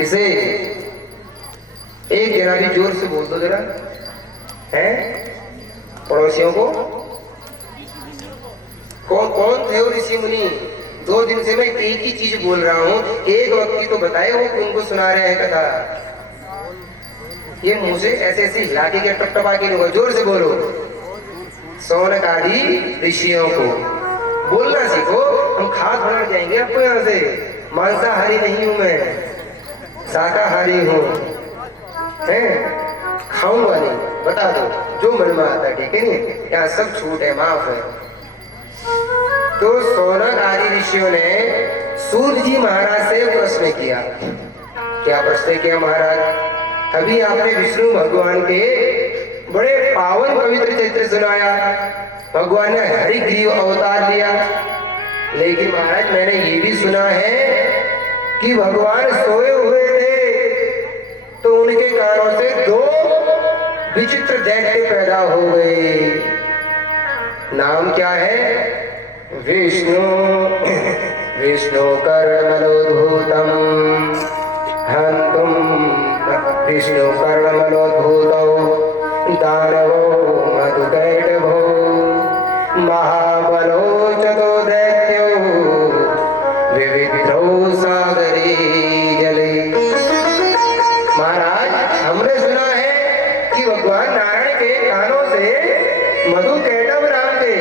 किसे? एक जरा भी जोर से बोल दो जरा, है पड़ोसियों को। कौन कौन थे वो ऋषि मुनि? 2 दिन से मैं एक ही चीज बोल रहा हूँ, एक व्यक्ति तो बताए वो उनको सुना रहे हैं कथा। ये मुंह से ऐसे ऐसे हिला के क्या टपटपा के नहीं, जोर से बोलो। शौनक आदि ऋषियों को बोलना सीखो। हम खाद बना जाएंगे आपको यहाँ से। मांसाहारी नहीं हूं मैं, शाकाहारी हूँ, है खाऊंगा नहीं, बता दो जो मन में आता है, ठीक है नहीं, यहाँ सब छूट है, माफ है। तो शौनक आदि ऋषियों ने सूर्य जी महाराज से प्रश्न किया। क्या प्रश्न किया महाराज? अभी आपने विष्णु भगवान के बड़े पावन पवित्र चरित्र सुनाया, भगवान ने हरिग्रीव अवतार लिया, लेकिन महाराज मैंने ये भी सुना है कि भगवान सोए हुए थे तो उनके कानों से 2 विचित्र दैत्य पैदा हो गए। नाम क्या है? विष्णु विष्णु कर्णमलोद्भूतम हंतुम विष्णु कर्णमलोद्भूतौ दानवो मधुकैटभो महाबलो चतो दैत्यो विविधौ सागरे जले। महाराज हमने सुना है कि भगवान नारायण के कानों से मधुकैटभ नाम के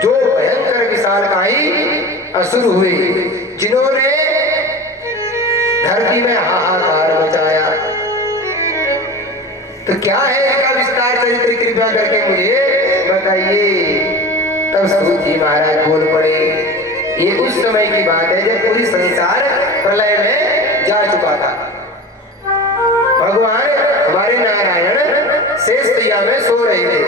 जो भयंकर विशालकायी असुर हुए, जिन्होंने धरती में हाहाकार मचाया। तो क्या है इसका विस्तार चरित्र, कृपया करके मुझे बताइए। तब सूत जी महाराज बोल पड़े। ये उस समय की बात है जब पूरी संसार प्रलय में जा चुका था। भगवान हमारे नारायण शेषतैया में सो रहे थे।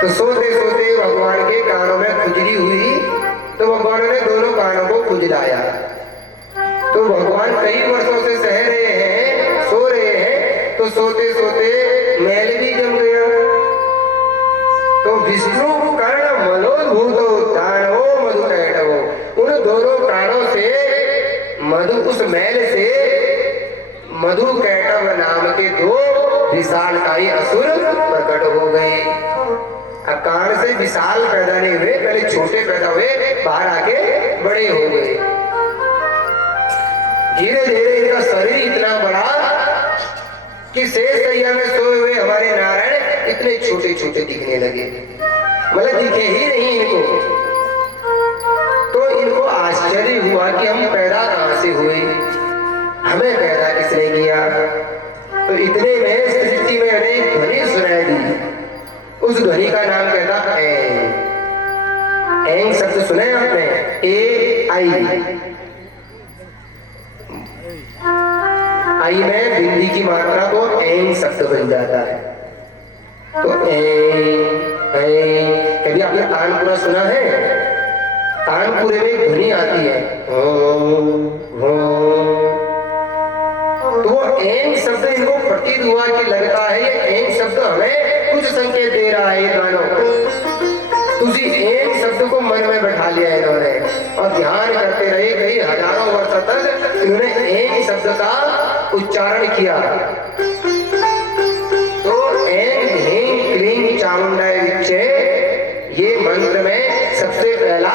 तो सोते सोते भगवान के कानों में खुजली हुई, तो भगवान ने दोनों कानों को खुजलाया। तो भगवान कई वर्षों से सह रहे हैं, सो रहे हैं, तो सोते सोते मैल भी जम गया। तो विष्णु कर्ण मलोद्भूतो दानवो मधुकैटभो, उन दोनों प्राणों से मधु, उस मैल से मधुकैटभ नाम के 2 विशालकायी असुर प्रकट हो गए। अब कान से विशाल पैदा नहीं हुए, पहले छोटे पैदा हुए, बाहर आके बड़े हो गए। धीरे धीरे इनका शरीर इतना बड़ा कि शेषतैया में सोए हुए हमारे नारायण इतने छोटे छोटे दिखने लगे, मतलब दिखे ही नहीं इनको। तो इनको आश्चर्य हुआ कि हम पैदा कहां से हुए, हमें पैदा किसने किया। तो इतने में सृष्टि में अनेक ध्वनि सुनाई दी। उस ध्वनि का नाम कहता ऐं। ऐं शब्द सुने आपने? ए आई, आई में बिंदी की मात्रा को ऐं शब्द बन जाता है। तो कभी आपने तानपुरा सुना है? तानपुरे में एक ध्वनि आती है, तो वो ऐं शब्द इनको प्रतीत हुआ कि लगता है ये ऐं शब्द हमें कुछ संकेत दे रहा है कानों को। उसी ऐं शब्द को मन में बैठा लिया इन्होंने और ध्यान करते रहे। कई हजारों वर्ष तक इन्होंने ऐं शब्द का उच्चारण किया। तो ऐं ह्रीं क्लीं चामुंडाय विच्चे, ये मंत्र में सबसे पहला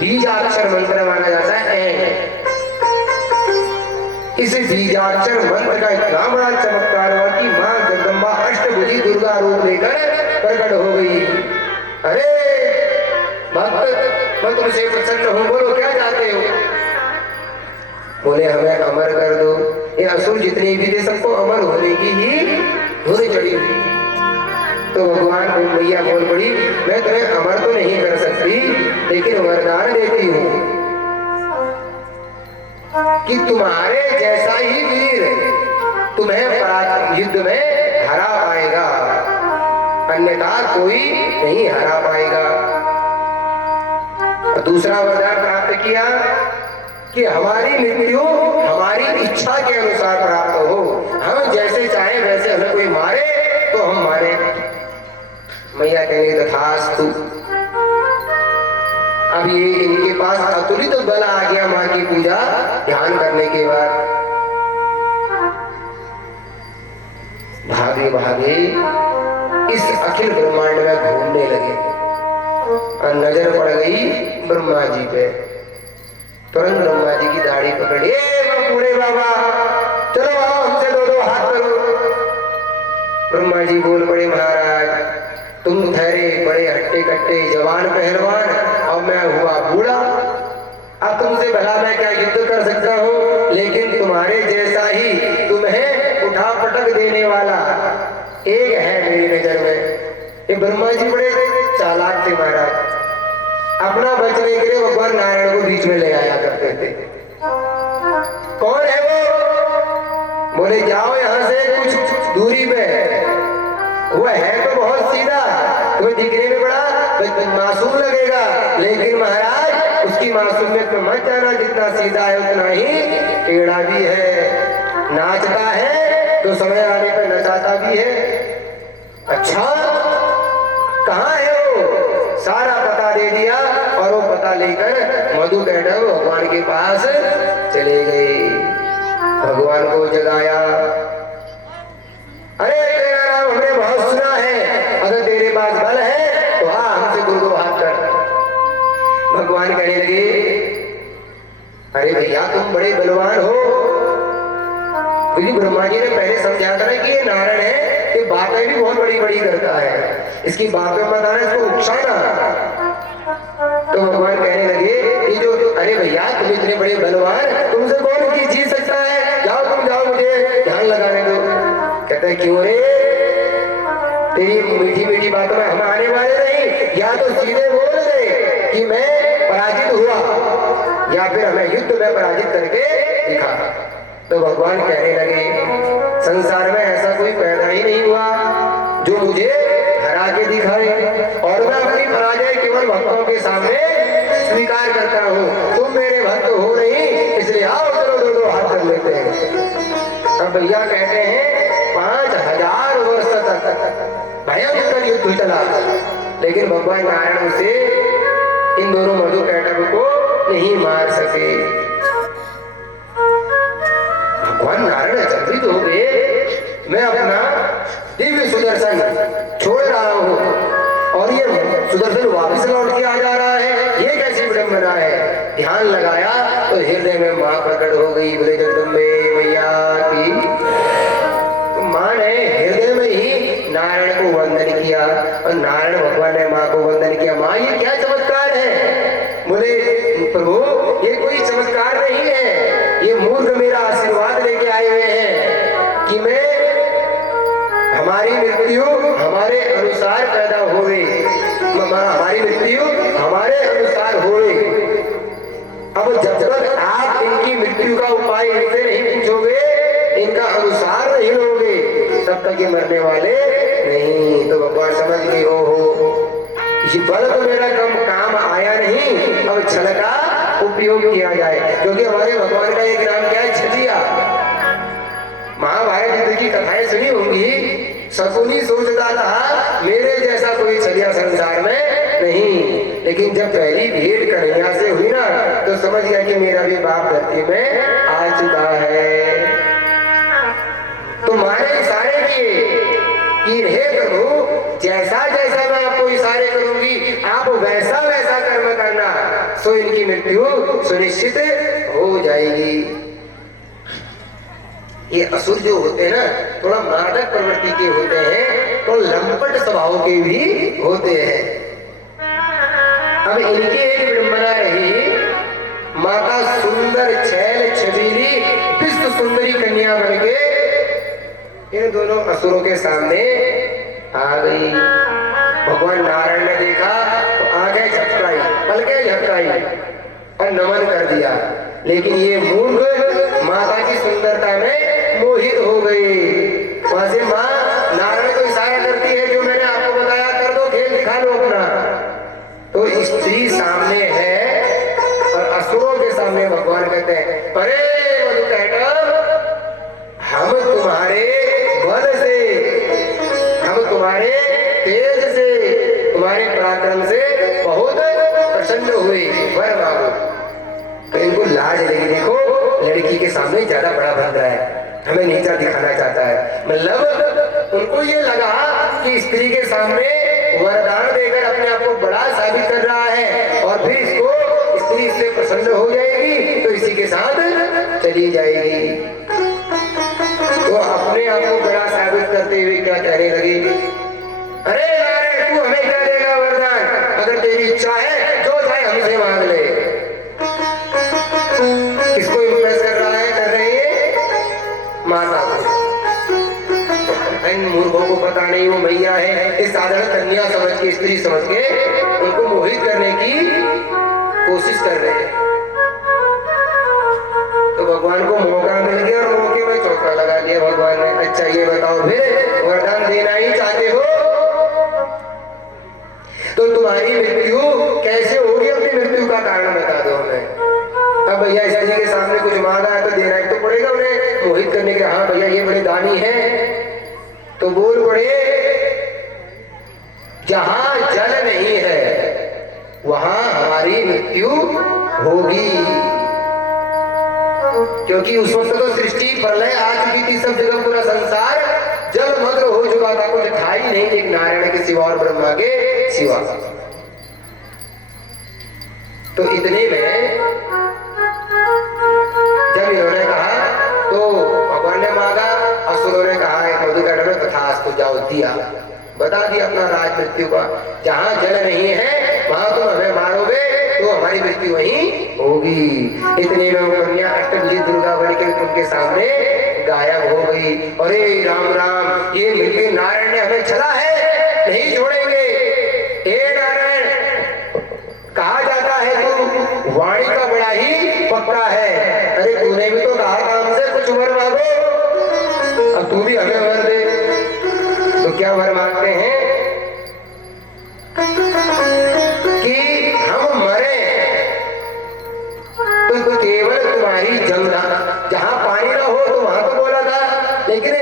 बीजाक्षर मंत्र माना जाता है ऐं। इस बीजाक्षर मंत्र का इतना बड़ा चमत्कार हुआ कि मां जगदम्बा अष्टभुजी दुर्गा रूप लेकर प्रकट हो गई। अरे भक्त मैं तुमसे प्रसन्न हूं, बोलो क्या चाहते हो? बोले हमें अमर कर दो। ये असुर जितने भी थे सबको अमर होने की ही धुन चढ़ी हुई। तो भगवान मैया बोल पड़ी, मैं तुम्हें अमर तो नहीं कर सकती, लेकिन वरदान देती हूँ कि तुम्हारे जैसा ही वीर तुम्हें युद्ध में हरा पाएगा, अन्यथा कोई नहीं हरा पाएगा। दूसरा वरदान प्राप्त किया कि हमारी मृत्यु हमारी इच्छा के अनुसार प्राप्त हो, हम जैसे चाहें वैसे, हमें कोई मारे तो हम मारे। मैया कहेंगे तथास्तु। अब ये इनके पास अतुलित बल आ गया माँ की पूजा ध्यान करने के बाद। भागे भागे इस अखिल ब्रह्मांड में घूमने लगे और नजर पड़ गई ब्रह्मा जी पे। तुरंत ब्रह्मा जी की दाढ़ी पकड़ी, बूढ़े बाबा चलो आओ हमसे दो हाथ करो। ब्रह्मा जी बोल पड़े, महाराज तुम ठहरे बड़े हट्टे कट्टे जवान पहलवान और मैं हुआ बूढ़ा, अब तुमसे भला मैं क्या युद्ध कर सकता हूँ, लेकिन तुम्हारे जैसा ही तुम्हें उठा पटक देने वाला एक है मेरी नजर में। ये ब्रह्मा जी बड़े चालाक थे महाराज, अपना बचने के लिए भगवान नारायण को बीच में ले आया करते थे। कौन है वो? बोले जाओ यहाँ से कुछ दूरी पे, वो है तो बहुत सीधा, तुम्हें दिखने में बड़ा मासूम लगेगा, लेकिन महाराज उसकी मासूमियत में मत जाना, जितना सीधा है उतना ही टेढ़ा भी है, नाचता है तो समय आने पर नचाता भी है। अच्छा कहाँ है वो? सारा पता दे दिया और वो पता लेकर मधु कैटव भगवान के पास चले गए। भगवान को जगाया, अरे तेरा नाम हमने बहुत सुना है, अगर तेरे पास बल है तो हाँ हमसे गुरु को हाथ कर। भगवान कहने लगे, अरे भैया तुम बड़े बलवान हो, क्योंकि ब्रह्मा जी ने पहले समझा था कि ये नारायण है, ये बातें भी बहुत बड़ी बड़ी करता है, इसकी बातें मत आना, इसको उकसाना। तो भगवान कहने लगे कि जो अरे भैया तुम इतने बड़े बलवान, तुमसे कौन की जीत सकता है, जाओ तुम जाओ, मुझे ध्यान लगाने दो। कहता है क्यों रे, तेरी मीठी मीठी बातों में हम आने वाले नहीं, या तो सीधे बोल दे कि मैं पराजित हुआ, या फिर हमें युद्ध में पराजित करके दिखा। तो भगवान कहने लगे संसार में ऐसा कोई पैदा ही नहीं हुआ जो मुझे हरा के दिखाए, और मैं अपनी पराजय केवल भक्तों के सामने स्वीकार करता हूँ। तुम मेरे भक्त हो नहीं, इसलिए आओ चलो दो हाथ कर लेते हैं। अब भैया कहते हैं 5000 वर्ष तक भयंकर युद्ध चला, लेकिन भगवान नारायण से इन दोनों मधु कैटव को नहीं मार सके। भगवान नारायण अचंभित हो गए, मैं अपना दिव्य सुदर्शन छोड़ रहा हूँ और ये सुदर्शन वापस लौट के आ जा रहा है, ये कैसी विडंबना है। ध्यान लगाया तो हृदय में माँ प्रकट हो गई, बोले जगदम्बे मैया की। तो माँ ने हृदय में ही नारायण को वंदन किया और नारायण भगवान ने माँ को वंदन किया। माँ ये क्या चमत्कार है? बोले प्रभु ये कोई चमत्कार नहीं है, ये मूर्ख मेरा आशीर्वाद लेके आए हुए हैं कि मैं हमारी मृत्यु हमारे अनुसार पैदा हो गई, हमारी मृत्यु हमारे अनुसार हो गई। अब जब तक आप इनकी मृत्यु का उपाय इनसे नहीं पूछोगे, इनका अनुसार नहीं लोगे, तब तक ये मरने वाले नहीं। तो भगवान समझ गए, ओहो ये बल तो मेरा कम काम आया नहीं, अब छल का उपयोग किया जाए, क्योंकि हमारे भगवान का एक नाम क्या है, छलिया। महाभारत युद्ध की कथाएं सुनी होंगी, शकुनी सोचता था मेरे जैसा कोई छलिया संसार में नहीं, लेकिन जब पहली भेंट कन्हैया से हुई ना तो समझ गया कि मेरा भी बाप धरती में आ चुका है। तो माने इशारे किए कि हे प्रभु जैसा जैसा मैं आपको इशारे करूंगी आप वैसा वैसा कर्म करना, सो इनकी मृत्यु सुनिश्चित हो जाएगी। ये असुर जो होते हैं ना थोड़ा मादक प्रवृत्ति के होते हैं, तो लंपट स्वभाव के भी होते हैं। अब इनकी एक विडंबना रही, माता सुंदर छैल छबीली विश्व सुंदरी कन्या बनके इन दोनों असुरों के सामने आ गई। भगवान नारायण ने देखा तो आंखें झपकाई, पलकें झपकाई और नमन कर दिया, लेकिन ये मूर्ख माता की सुंदरता में मोहित हो गई। वहां से माँ नारायण को इशारा करती है, जो मैंने आपको बताया कर दो, खेल दिखा लो अपना। तो स्त्री सामने है और असुरों के सामने भगवान कहते हैं, अरे मधु कैटव हम तुम्हारे बल से, हम तुम्हारे तेज से, तुम्हारे पराक्रम से बहुत प्रसन्न हुए। साझ लगी, देखो लड़की के सामने ज्यादा बड़ा बन रहा है, हमें नीचा दिखाना चाहता है। मतलब उनको ये लगा कि स्त्री के सामने वरदान देकर अपने आप को बड़ा साबित कर रहा है और फिर इसको स्त्री इससे प्रसन्न हो जाएगी तो इसी के साथ चली जाएगी। तो अपने आप को बड़ा साबित करते हुए क्या कहने लगी, अरे यार तू हमें क्या देगा वरदान, अगर तेरी इच्छा है जो चाहे हमसे मांग ले। किसको इम्प्रेस कर रहा है, कर रही है माता को। इन मूर्खों को पता नहीं वो मैया है, इस साधारण कन्या समझ के, स्त्री समझ के उनको मोहित करने की कोशिश कर रहे हैं। तो भगवान को मौका मिल गया और मौके में चौका लगा दिया भगवान ने। अच्छा ये बताओ फिर वरदान देना ही चाहते हो तो तुम्हारी मृत्यु कैसे होगी, अपनी मृत्यु का कारण बता दो हमें। अब भैया स्त्री के सामने कुछ मांगा है तो देना ही तो पड़ेगा उन्हें मोहित करने के। हाँ भैया ये बड़े दानी हैं तो बोल पड़े, जहां जल नहीं है वहां हमारी मृत्यु होगी। क्योंकि उस वक्त तो सृष्टि प्रलय आ चुकी थी, सब जगह पूरा संसार जलमग्न हो चुका था, कुछ था ही नहीं एक नारायण के सिवा और ब्रह्मा के सिवा। तो इतने में जब इन्होंने कहा तो भगवान ने मांगा, असुरों ने कहा मधुकैटभ में तथास्तु, जाओ दिया, बता दिया अपना राज मृत्यु का। जहां जल नहीं है वहां तुम हमें मारोगे तो हमारी मृत्यु वहीं होगी। इतने में वो कन्या अष्टभुजी दुर्गा बन के उनके सामने गायब हो गई। अरे राम राम, ये मिलके नारायण ने हमें चला है, नहीं छोड़ेंगे। हे नारायण, कहा जाता है तू वाणी का बड़ा ही पक्का है। अरे तूने भी तो कहा काम से कुछ वर मांगो, अब तू भी हमें वर दे। तो क्या वर मांगते हैं कि हम मरे तो केवल तुम्हारी जंघा, जहां पानी ना हो तो वहां तो बोला था, लेकिन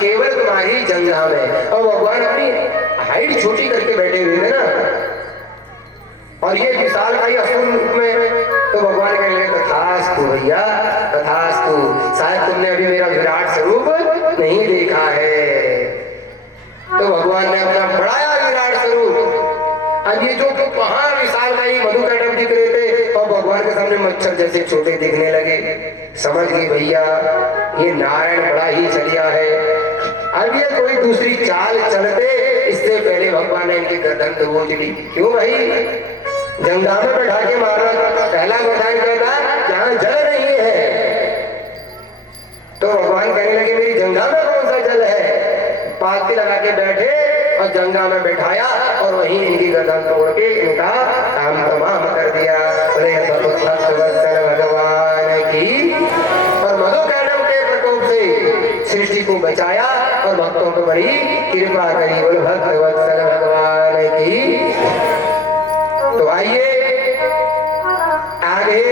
केवल तुम्हारी जंघा में। और भगवान अपनी हाइट छोटी करके बैठे हुए थे ना, और ये विशाल का असुर रूप में, तो भगवान कहने लगे तथास्तु भैया तथास्तु, शायद तुमने अभी मेरा विराट स्वरूप नहीं देखा है। तो भगवान ने अपना बढ़ाया विराट स्वरूप। अब ये जो वहां विशाल का ही मधुकैटभ दिख रहे थे और भगवान के सामने मच्छर जैसे छोटे दिखने लगे। समझ गए भैया ये नारायण बड़ा ही चलिया है। अब ये कोई दूसरी चाल चलते इससे पहले भगवान ने इनकी गर्दन दबोच ली। क्यों भाई, जंगा में बैठा के मारना, पहला वरदान कहता जहां जल नहीं है। तो भगवान कहने लगे मेरी जंगा में कौन सा जल है, पालती लगा के बैठे और जंगा में बैठाया और वहीं इनकी गर्दन तोड़ के इनका काम तमाम कर दिया। भक्तवत्सल भगवान की। और मधुकैटभ के प्रकोप से सृष्टि को बचाया और भक्तों पर बड़ी कृपा करी। बोलो भक्तवत्सल भगवान की। तो आइए आगे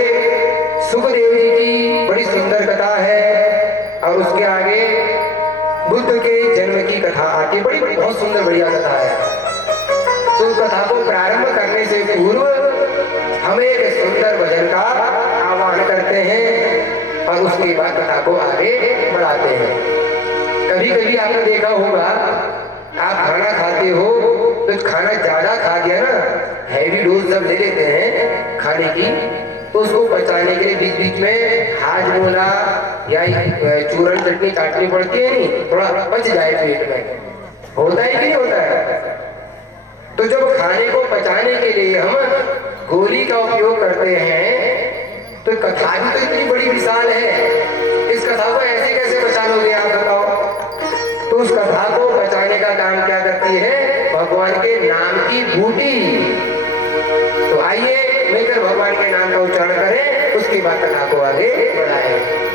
सुखदेव जी की बड़ी सुंदर कथा है और उसके आगे बुद्ध के जन्म की कथा आती, बड़ी बहुत सुंदर बढ़िया कथा है। तो कथा को प्रारंभ करने से पूर्व हम एक सुंदर भजन का आह्वान करते हैं और उसके बाद कथा को आगे बढ़ाते हैं। कभी कभी आपने देखा होगा, आप खाना खाते हो तो खाना ज्यादा खा गया ना, हैवी डोज जब ले लेते हैं खाने की, तो उसको पचाने के लिए बीच बीच में हाजमोला या चूरन चटनी काटनी पड़ती है, नहीं थोड़ा पच जाए पेट में, होता है कि नहीं होता है। तो जब खाने को पचाने के लिए हम गोली का उपयोग करते हैं तो कथा भी तो इतनी बड़ी विशाल है, इस कथा को ऐसे कैसे बचा लोगे आप बताओ। तो उस कथा को बचाने का काम क्या करती है, भगवान के नाम की बूटी। तो आइए मिलकर भगवान के नाम का उच्चारण करें, उसके बाद कथा को आगे बढ़ाएं।